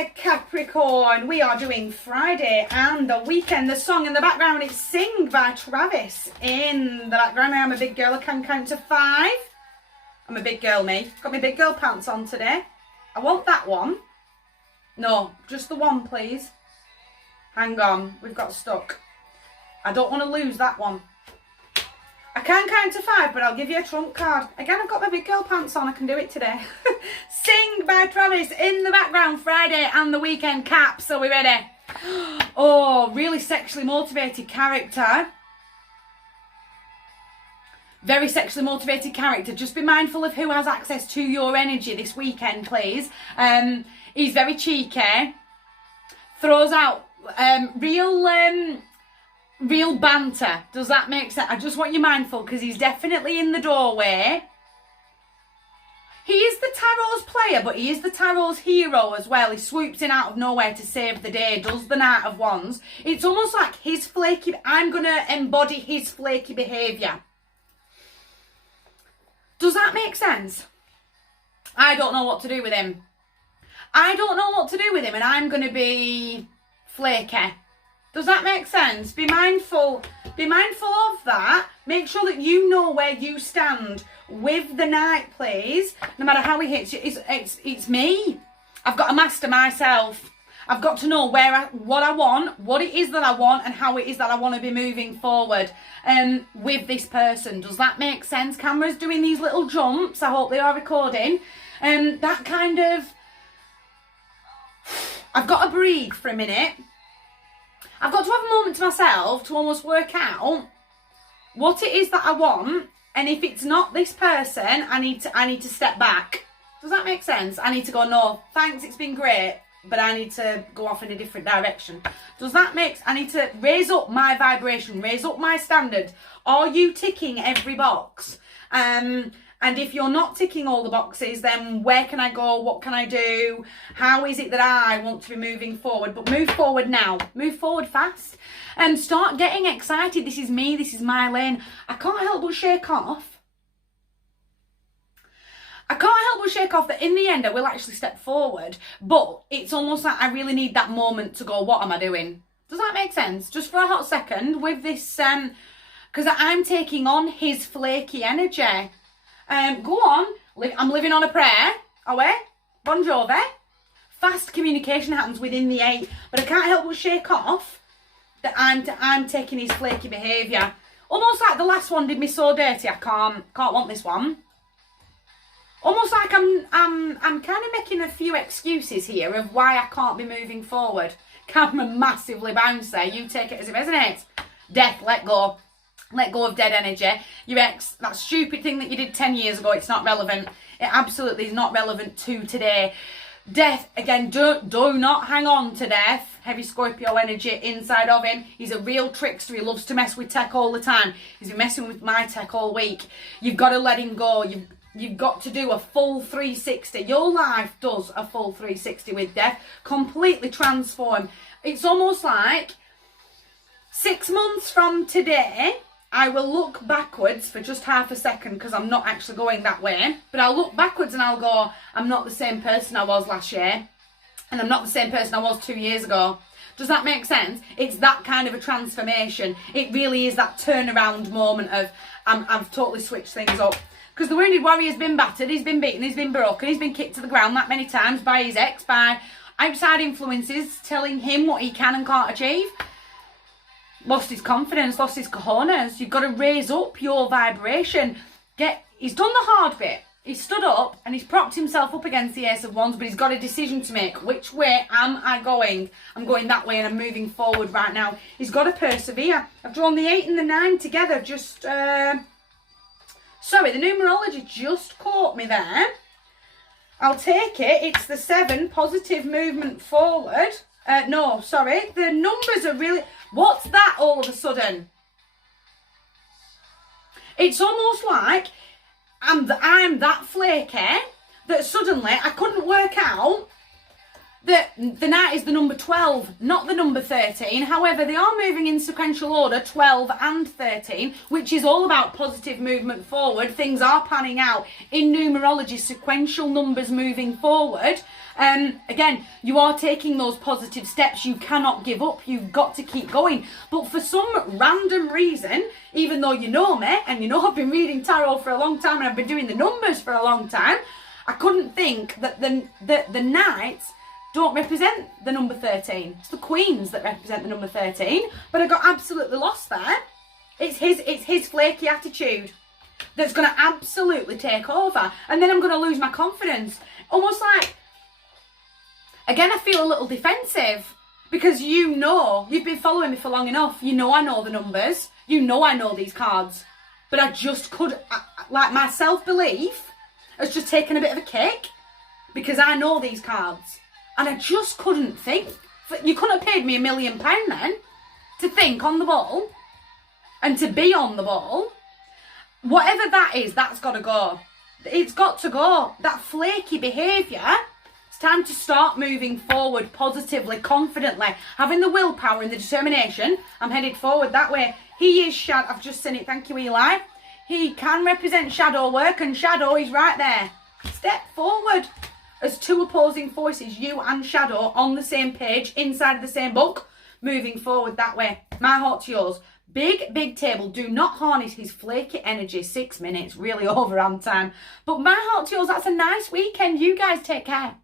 there, Capricorn. We are doing Friday and the weekend. The song in the background is Sing by Travis. In the background, I am a big girl. I can count to 5. I'm a big girl, me. Got my big girl pants on today. I want that one. No, just the one, please. Hang on, we've got stuck. I don't want to lose that one. I can count to 5, but I'll give you a trump card. Again, I've got my big girl pants on. I can do it today. Sing by Travis in the background, Friday and the weekend. Caps, are we ready? Oh, really sexually motivated character. Very sexually motivated character. Just be mindful of who has access to your energy this weekend, please. He's very cheeky. Throws out real banter. Does that make sense? I just want you mindful because he's definitely in the doorway. He is the tarot's player, but he is the tarot's hero as well. He swoops in out of nowhere to save the day, does the Knight of Wands. It's almost like his flaky... I'm going to embody his flaky behaviour. Does that make sense? I don't know what to do with him. I don't know what to do with him, and I'm going to be flaky. Does that make sense? Be mindful of that. Make sure that you know where you stand with the Knight, please. No matter how he hits you, it's me. I've got to master myself. I've got to know what I want, what it is that I want, and how it is that I want to be moving forward with this person. Does that make sense? Camera's doing these little jumps. I hope they are recording. That kind of... I've got to breathe for a minute. I've got to have a moment to myself to almost work out what it is that I want, and if it's not this person, I need to step back. Does that make sense? I need to go, no, thanks, it's been great, but I need to go off in a different direction. Does that make sense? I need to raise up my vibration, raise up my standard. Are you ticking every box? And if you're not ticking all the boxes, then where can I go? What can I do? How is it that I want to be moving forward? But move forward now. Move forward fast. And start getting excited. This is me. This is my lane. I can't help but shake off. That in the end I will actually step forward. But it's almost like I really need that moment to go, what am I doing? Does that make sense? Just for a hot second with this, because I'm taking on his flaky energy. Go on. I'm living on a prayer. Are we? Bon Jovi. Fast communication happens within the 8. But I can't help but shake off that I'm taking his flaky behaviour. Almost like the last one did me so dirty. I can't want this one. Almost like I'm kind of making a few excuses here of why I can't be moving forward. Camera massively bouncy. You take it as it resonates. Death, let go. Let go of dead energy. Your ex, that stupid thing that you did 10 years ago, it's not relevant. It absolutely is not relevant to today. Death, again, do not hang on to death. Heavy Scorpio energy inside of him. He's a real trickster. He loves to mess with tech all the time. He's been messing with my tech all week. You've got to let him go. You've got to do a full 360. Your life does a full 360 with death. Completely transform. It's almost like 6 months from today... I will look backwards for just half a second because I'm not actually going that way. But I'll look backwards and I'll go, I'm not the same person I was last year. And I'm not the same person I was 2 years ago. Does that make sense? It's that kind of a transformation. It really is that turnaround moment of, I've totally switched things up. Because the Wounded Warrior's been battered, he's been beaten, he's been broken, he's been kicked to the ground that many times by his ex, by outside influences telling him what he can and can't achieve. Lost his confidence, lost his cojones. You've got to raise up your vibration. He's done the hard bit. He's stood up and he's propped himself up against the Ace of Wands, but he's got a decision to make. Which way am I going? I'm going that way and I'm moving forward right now. He's got to persevere. I've drawn the 8 and the 9 together. Sorry, the numerology just caught me there. I'll take it. It's the 7, positive movement forward. No, sorry. The numbers are really... What's that all of a sudden? It's almost like I'm that flaky that suddenly I couldn't work out the Knight is the number 12, not the number 13. However, they are moving in sequential order, 12 and 13, which is all about positive movement forward. Things are panning out in numerology, sequential numbers moving forward. Again, you are taking those positive steps. You cannot give up. You've got to keep going. But for some random reason, even though you know me, and you know I've been reading tarot for a long time and I've been doing the numbers for a long time, I couldn't think that the Knights don't represent the number 13. It's the Queens that represent the number 13. But I got absolutely lost there. It's his flaky attitude that's going to absolutely take over. And then I'm going to lose my confidence. Almost like, again, I feel a little defensive. Because you know, you've been following me for long enough. You know I know the numbers. You know I know these cards. But I just could, like my self-belief has just taken a bit of a kick. Because I know these cards. And I just couldn't think. You couldn't have paid me £1 million then to think on the ball and to be on the ball. Whatever that is, that's got to go. It's got to go. That flaky behaviour, it's time to start moving forward positively, confidently, having the willpower and the determination. I'm headed forward that way. He is shadow. I've just seen it. Thank you, Eli. He can represent shadow work, and shadow is right there. Step forward. As two opposing forces, you and shadow, on the same page, inside of the same book, moving forward that way. My heart to yours. Big table. Do not harness his flaky energy. 6 minutes. Really overhand time. But my heart to yours, that's a nice weekend. You guys take care.